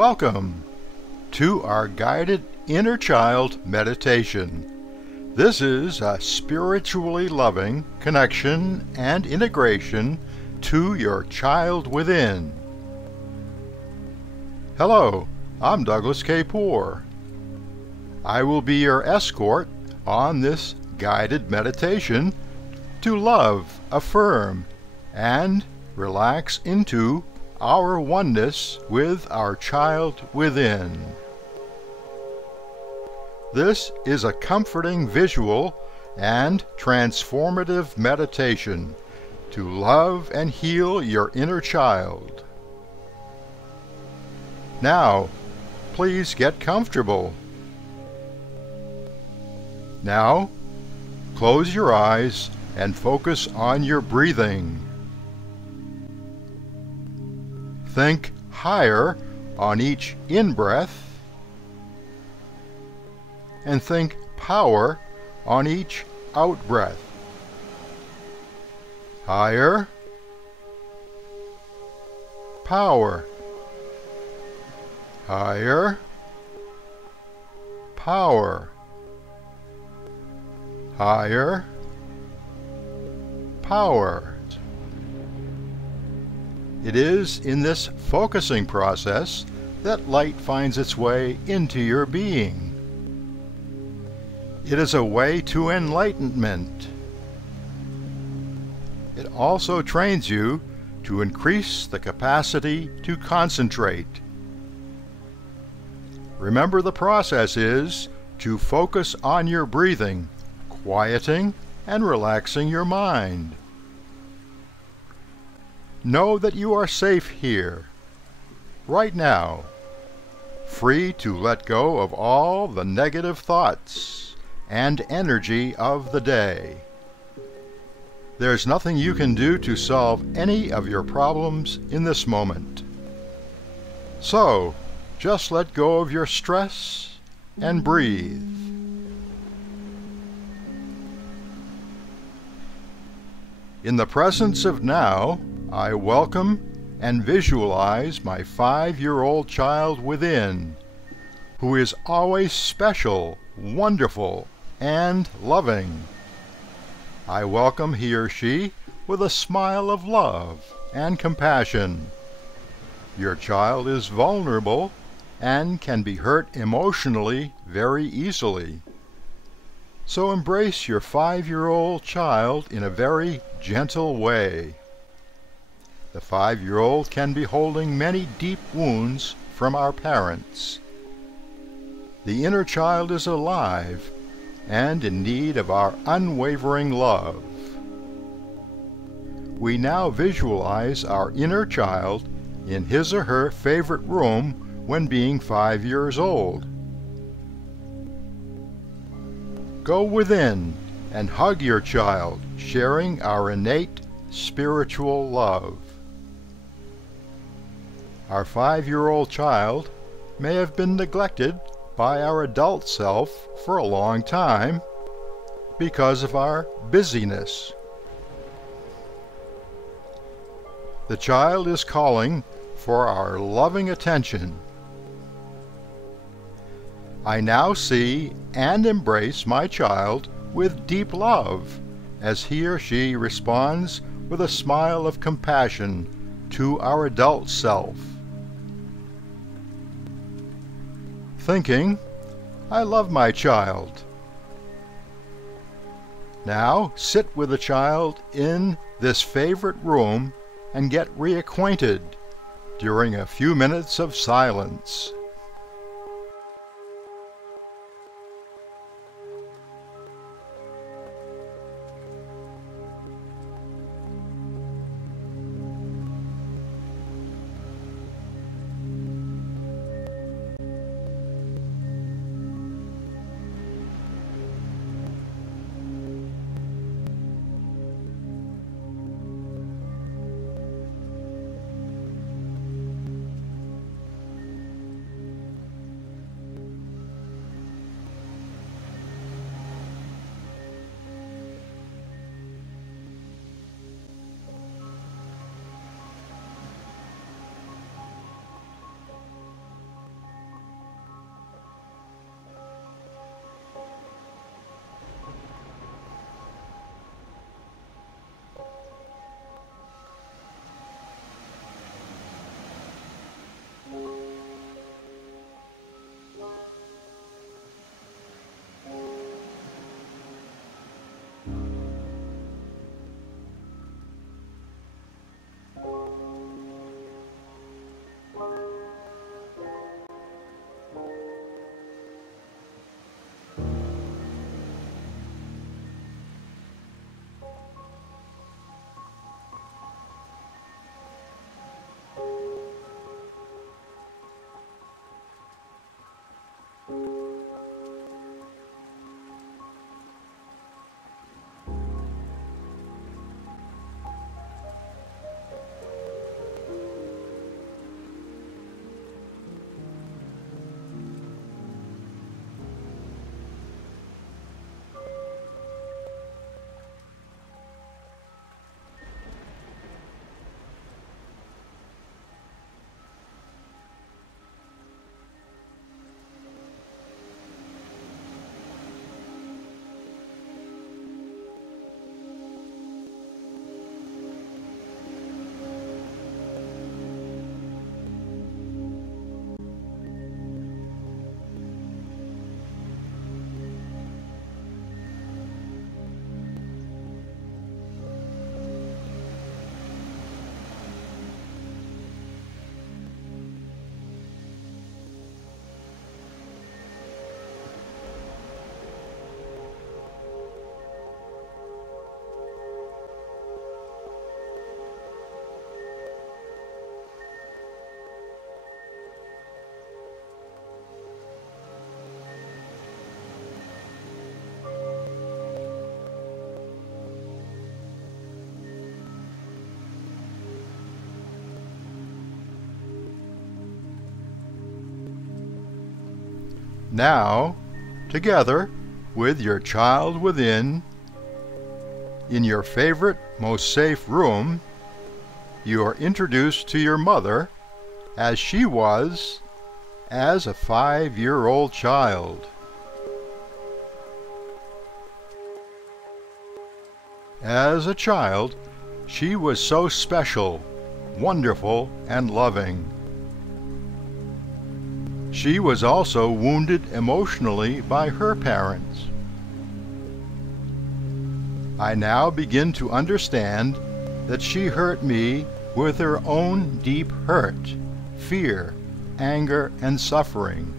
Welcome to our guided inner child meditation. This is a spiritually loving connection and integration to your child within. Hello, I'm Douglas K. Poore. I will be your escort on this guided meditation to love, affirm, and relax into our oneness with our child within. This is a comforting visual and transformative meditation to love and heal your inner child. Now, please get comfortable. Now, close your eyes and focus on your breathing. Think higher on each in-breath and think power on each out-breath. Higher, power, higher, power, higher, power. It is in this focusing process that light finds its way into your being. It is a way to enlightenment. It also trains you to increase the capacity to concentrate. Remember, the process is to focus on your breathing, quieting and relaxing your mind. Know that you are safe here, right now, free to let go of all the negative thoughts and energy of the day. There's nothing you can do to solve any of your problems in this moment. So, just let go of your stress and breathe. In the presence of now, I welcome and visualize my 5-year-old child within, who is always special, wonderful, and loving. I welcome he or she with a smile of love and compassion. Your child is vulnerable and can be hurt emotionally very easily. So embrace your 5-year-old child in a very gentle way. The 5-year-old can be holding many deep wounds from our parents. The inner child is alive and in need of our unwavering love. We now visualize our inner child in his or her favorite room when being 5 years old. Go within and hug your child, sharing our innate spiritual love. Our 5-year-old child may have been neglected by our adult self for a long time because of our busyness. The child is calling for our loving attention. I now see and embrace my child with deep love as he or she responds with a smile of compassion to our adult self. Thinking, I love my child. Now sit with the child in this favorite room and get reacquainted during a few minutes of silence. Now, together with your child within, in your favorite, most safe room, you are introduced to your mother as she was as a 5-year-old child. As a child, she was so special, wonderful, and loving. She was also wounded emotionally by her parents. I now begin to understand that she hurt me with her own deep hurt, fear, anger, and suffering.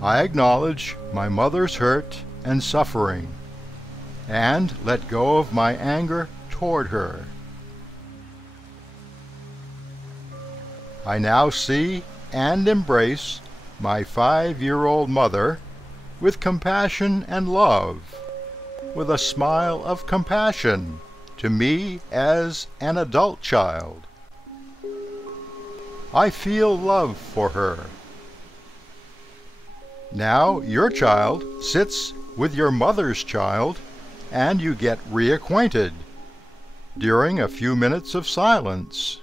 I acknowledge my mother's hurt and suffering, and let go of my anger toward her. I now see and embrace my 5-year-old mother with compassion and love, with a smile of compassion to me as an adult child. I feel love for her. Now your child sits with your mother's child, and you get reacquainted during a few minutes of silence.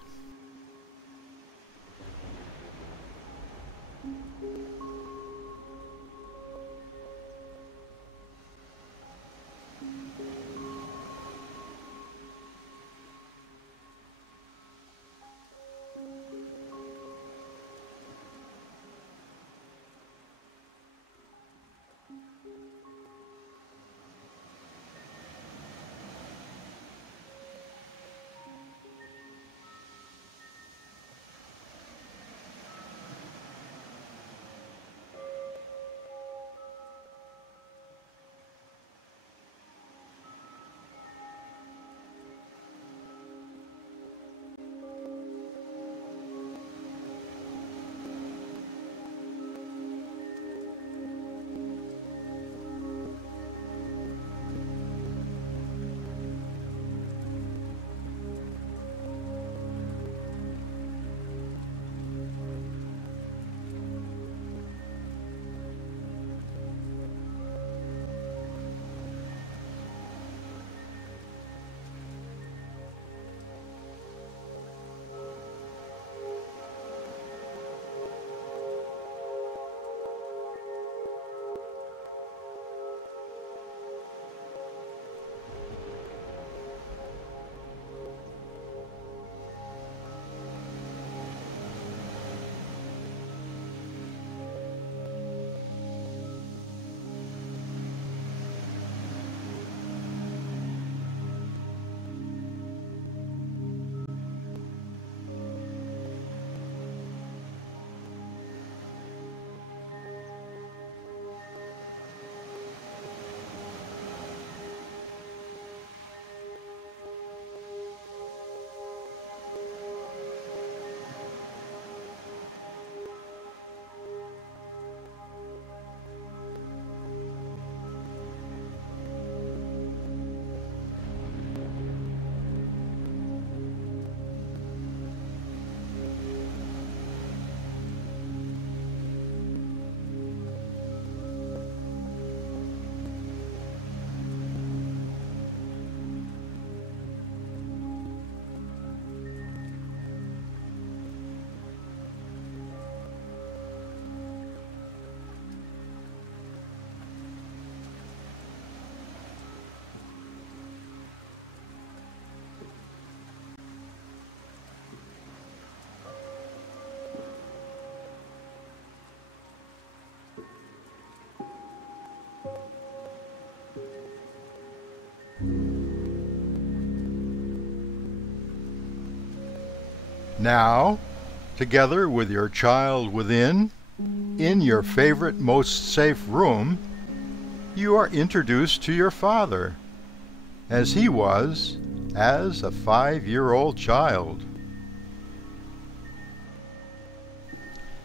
Now, together with your child within, in your favorite, most safe room, you are introduced to your father, as he was as a 5-year-old child.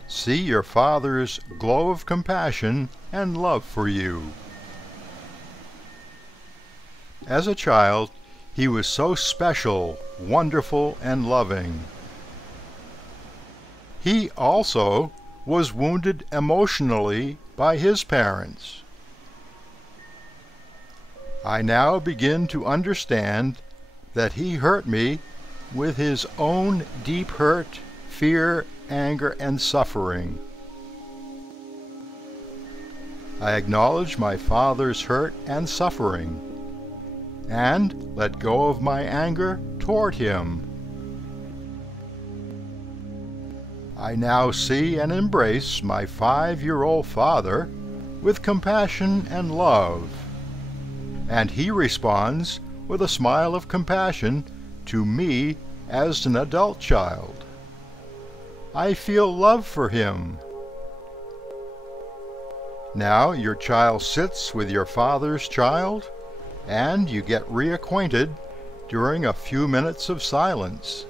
See your father's glow of compassion and love for you. As a child, he was so special, wonderful, and loving. He also was wounded emotionally by his parents. I now begin to understand that he hurt me with his own deep hurt, fear, anger, and suffering. I acknowledge my father's hurt and suffering, and let go of my anger toward him. I now see and embrace my 5-year-old father with compassion and love, and he responds with a smile of compassion to me as an adult child. I feel love for him. Now your child sits with your father's child, and you get reacquainted during a few minutes of silence.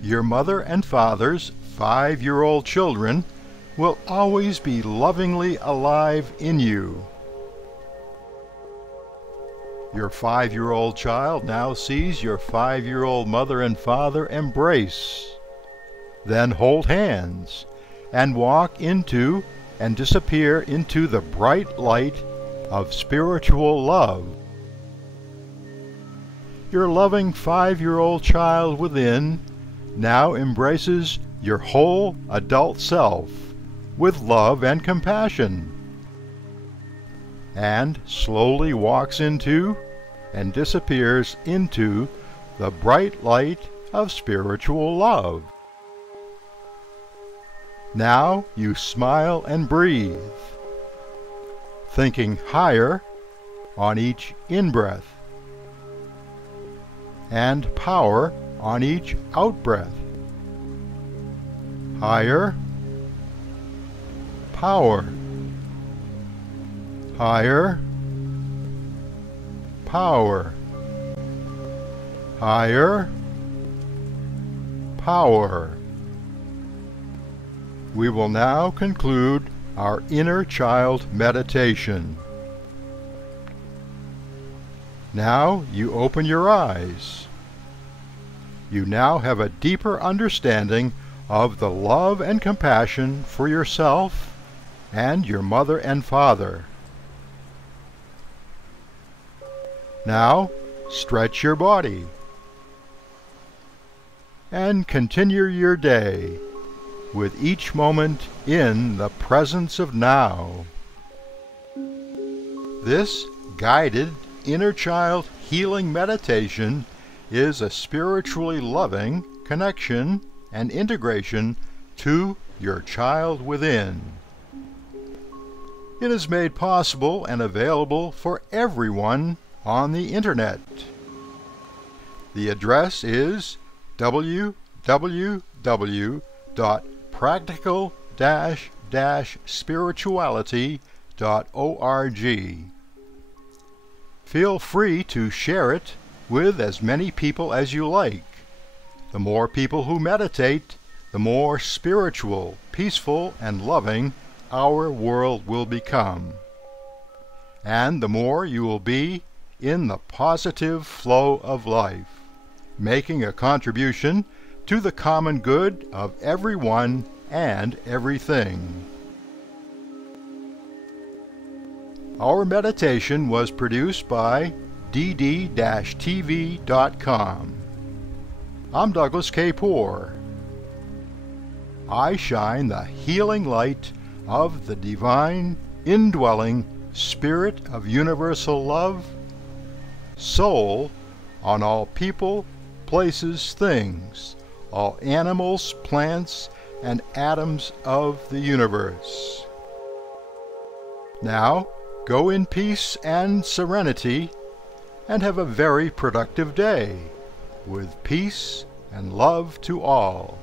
Your mother and father's 5-year-old children will always be lovingly alive in you. Your 5-year-old child now sees your 5-year-old mother and father embrace, then hold hands, and walk into and disappear into the bright light of spiritual love. Your loving 5-year-old child within now embraces your whole adult self with love and compassion, and slowly walks into and disappears into the bright light of spiritual love. Now you smile and breathe, thinking higher on each in-breath and power on each out-breath. Higher, power, higher, power, higher, power. We will now conclude our inner child meditation. Now you open your eyes. You now have a deeper understanding of the love and compassion for yourself and your mother and father. Now stretch your body and continue your day with each moment in the presence of now. This guided inner child healing meditation is a spiritually loving connection and integration to your child within. It is made possible and available for everyone on the internet. The address is www.practical-spirituality.org. Feel free to share it with as many people as you like. The more people who meditate, the more spiritual, peaceful, and loving our world will become. And the more you will be in the positive flow of life, making a contribution to the common good of everyone and everything. Our meditation was produced by dd-tv.com. I'm Douglas K. Poor. I shine the healing light of the divine, indwelling Spirit of universal love, soul, on all people, places, things, all animals, plants, and atoms of the universe. Now, go in peace and serenity, and have a very productive day, with peace and love to all.